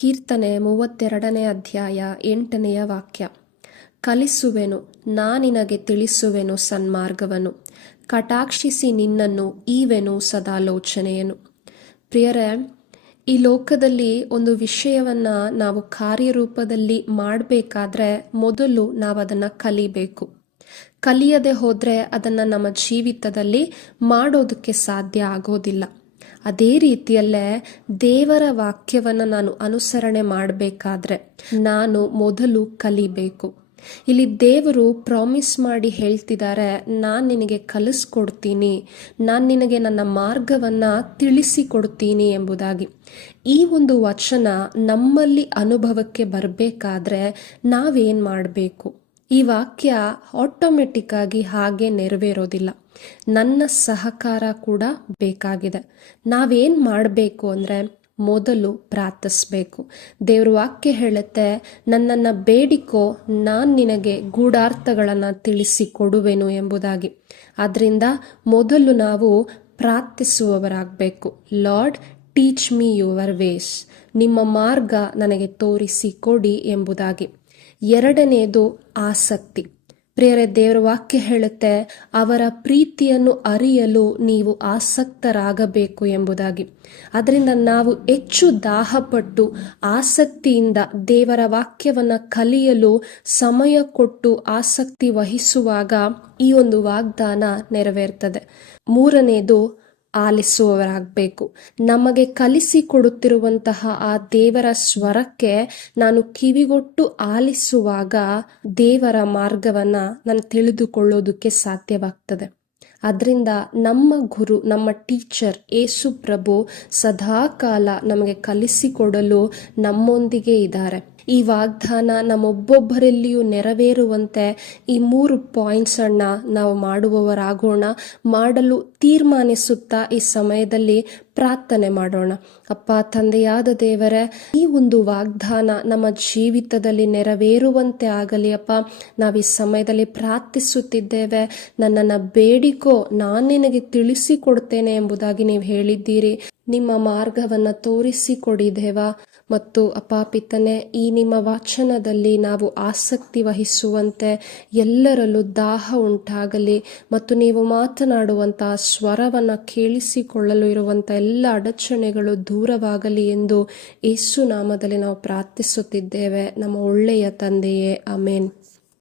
ಕೀರ್ತನೆ 32ನೇ ಅಧ್ಯಾಯ 8ನೆಯ ವಾಕ್ಯ. ಕಲಿಸುವೆನು, ನಾನಿನಗೆ ತಿಳಿಸುವೆನು ಸನ್ಮಾರ್ಗವನ್ನು, ಕಟಾಕ್ಷಿಸಿ ನಿನ್ನನ್ನು ಈವೆನು ಸದಾಲೋಚನೆಯನು. ಪ್ರಿಯರೇ, ಈ ಲೋಕದಲ್ಲಿ ಒಂದು ವಿಷಯವನ್ನು ನಾವು ಕಾರ್ಯರೂಪದಲ್ಲಿ ಮಾಡಬೇಕಾದ್ರೆ ಮೊದಲು ನಾವು ಅದನ್ನು ಕಲಿಬೇಕು. ಕಲಿಯದೆ ಹೋದರೆ ಅದನ್ನು ನಮ್ಮ ಜೀವಿತದಲ್ಲಿ ಮಾಡೋದಕ್ಕೆ ಸಾಧ್ಯ ಆಗೋದಿಲ್ಲ. ಅದೇ ರೀತಿಯಲ್ಲೇ ದೇವರ ವಾಕ್ಯವನ್ನು ನಾನು ಅನುಸರಣೆ ಮಾಡಬೇಕಾದ್ರೆ ನಾನು ಮೊದಲು ಕಲಿಬೇಕು. ಇಲ್ಲಿ ದೇವರು ಪ್ರಾಮಿಸ್ ಮಾಡಿ ಹೇಳ್ತಿದ್ದಾರೆ, ನಾನು ನಿನಗೆ ಕಲಿಸ್ಕೊಡ್ತೀನಿ, ನಾನು ನಿನಗೆ ನನ್ನ ಮಾರ್ಗವನ್ನು ತಿಳಿಸಿಕೊಡ್ತೀನಿ ಎಂಬುದಾಗಿ. ಈ ಒಂದು ವಚನ ನಮ್ಮಲ್ಲಿ ಅನುಭವಕ್ಕೆ ಬರಬೇಕಾದ್ರೆ ನಾವೇನು ಮಾಡಬೇಕು? ಈ ವಾಕ್ಯ ಆಟೋಮೆಟಿಕ್ ಆಗಿ ಹಾಗೆ ನೆರವೇರೋದಿಲ್ಲ. ನನ್ನ ಸಹಕಾರ ಕೂಡ ಬೇಕಾಗಿದೆ. ನಾವೇನು ಮಾಡಬೇಕು ಅಂದರೆ ಮೊದಲು ಪ್ರಾರ್ಥಿಸ್ಬೇಕು. ದೇವ್ರ ವಾಕ್ಯ ಹೇಳುತ್ತೆ, ನನ್ನನ್ನು ಬೇಡಿಕೋ, ನಾನು ನಿನಗೆ ಗೂಢಾರ್ಥಗಳನ್ನು ತಿಳಿಸಿಕೊಡುವೆನು ಎಂಬುದಾಗಿ. ಆದ್ದರಿಂದ ಮೊದಲು ನಾವು ಪ್ರಾರ್ಥಿಸುವವರಾಗಬೇಕು. Lord, teach me your ways, ನಿಮ್ಮ ಮಾರ್ಗ ನನಗೆ ತೋರಿಸಿ ಕೊಡಿ ಎಂಬುದಾಗಿ. ಎರಡನೆಯದು ಆಸಕ್ತಿ. ಪ್ರಿಯರೇ, ದೇವರ ವಾಕ್ಯ ಹೇಳುತ್ತೆ, ಅವರ ಪ್ರೀತಿಯನ್ನು ಅರಿಯಲು ನೀವು ಆಸಕ್ತರಾಗಬೇಕು ಎಂಬುದಾಗಿ. ಅದರಿಂದ ನಾವು ಹೆಚ್ಚು ದಾಹಪಟ್ಟು ಆಸಕ್ತಿಯಿಂದ ದೇವರ ವಾಕ್ಯವನ್ನು ಕಲಿಯಲು ಸಮಯ ಕೊಟ್ಟು ಆಸಕ್ತಿ ವಹಿಸುವಾಗ ಈ ಒಂದು ವಾಗ್ದಾನ ನೆರವೇರ್ತದೆ. ಮೂರನೆಯದು ಆಲಿಸುವವರಾಗಬೇಕು. ನಮಗೆ ಕಲಿಸಿಕೊಡುತ್ತಿರುವಂತಹ ಆ ದೇವರ ಸ್ವರಕ್ಕೆ ನಾನು ಕಿವಿಗೊಟ್ಟು ಆಲಿಸುವಾಗ ದೇವರ ಮಾರ್ಗವನ್ನು ನಾನು ತಿಳಿದುಕೊಳ್ಳೋದಕ್ಕೆ ಸಾಧ್ಯವಾಗ್ತದೆ. ಅದರಿಂದ ನಮ್ಮ ಗುರು, ನಮ್ಮ ಟೀಚರ್ ಯೇಸು ಪ್ರಭು ಸದಾಕಾಲ ನಮಗೆ ಕಲಿಸಿಕೊಡಲು ನಮ್ಮೊಂದಿಗೆ ಇದ್ದಾರೆ. ಈ ವಾಗ್ದಾನ ನಮ್ಮೊಬ್ಬೊಬ್ಬರಲ್ಲಿಯೂ ನೆರವೇರುವಂತೆ ಈ 3 ಪಾಯಿಂಟ್ಸನ್ನು ನಾವು ಮಾಡುವವರಾಗೋಣ. ಮಾಡಲು ತೀರ್ಮಾನಿಸುತ್ತಾ ಈ ಸಮಯದಲ್ಲಿ ಪ್ರಾರ್ಥನೆ ಮಾಡೋಣ. ಅಪ್ಪ, ತಂದೆಯಾದ ದೇವರೇ, ಈ ಒಂದು ವಾಗ್ದಾನ ನಮ್ಮ ಜೀವಿತದಲ್ಲಿ ನೆರವೇರುವಂತೆ ಆಗಲಿ. ಅಪ್ಪ, ನಾವು ಈ ಸಮಯದಲ್ಲಿ ಪ್ರಾರ್ಥಿಸುತ್ತಿದ್ದೇವೆ. ನನ್ನನ್ನು ಬೇಡಿಕೋ, ನಾನು ನಿನಗೆ ತಿಳಿಸಿಕೊಡ್ತೇನೆ ಎಂಬುದಾಗಿ ನೀವು ಹೇಳಿದ್ದೀರಿ. ನಿಮ್ಮ ಮಾರ್ಗವನ್ನು ತೋರಿಸಿಕೊಡಿ ದೇವ. ಮತ್ತು ಅಪ್ಪ ಪಿತನೆ, ಈ ನಿಮ್ಮ ವಚನದಲ್ಲಿ ನಾವು ಆಸಕ್ತಿ ವಹಿಸುವಂತೆ ಎಲ್ಲರಲ್ಲೂ ದಾಹ ಉಂಟಾಗಲಿ. ಮತ್ತು ನೀವು ಮಾತನಾಡುವಂತಹ ಸ್ವರವನ್ನು ಕೇಳಿಸಿಕೊಳ್ಳಲು ಇರುವಂಥ ಎಲ್ಲ ಅಡಚಣೆಗಳು ದೂರವಾಗಲಿ ಎಂದು ಯೇಸು ನಾಮದಲ್ಲಿ ನಾವು ಪ್ರಾರ್ಥಿಸುತ್ತಿದ್ದೇವೆ. ನಮ್ಮ ಒಳ್ಳೆಯ ತಂದೆಯೇ, ಆಮೇನ್.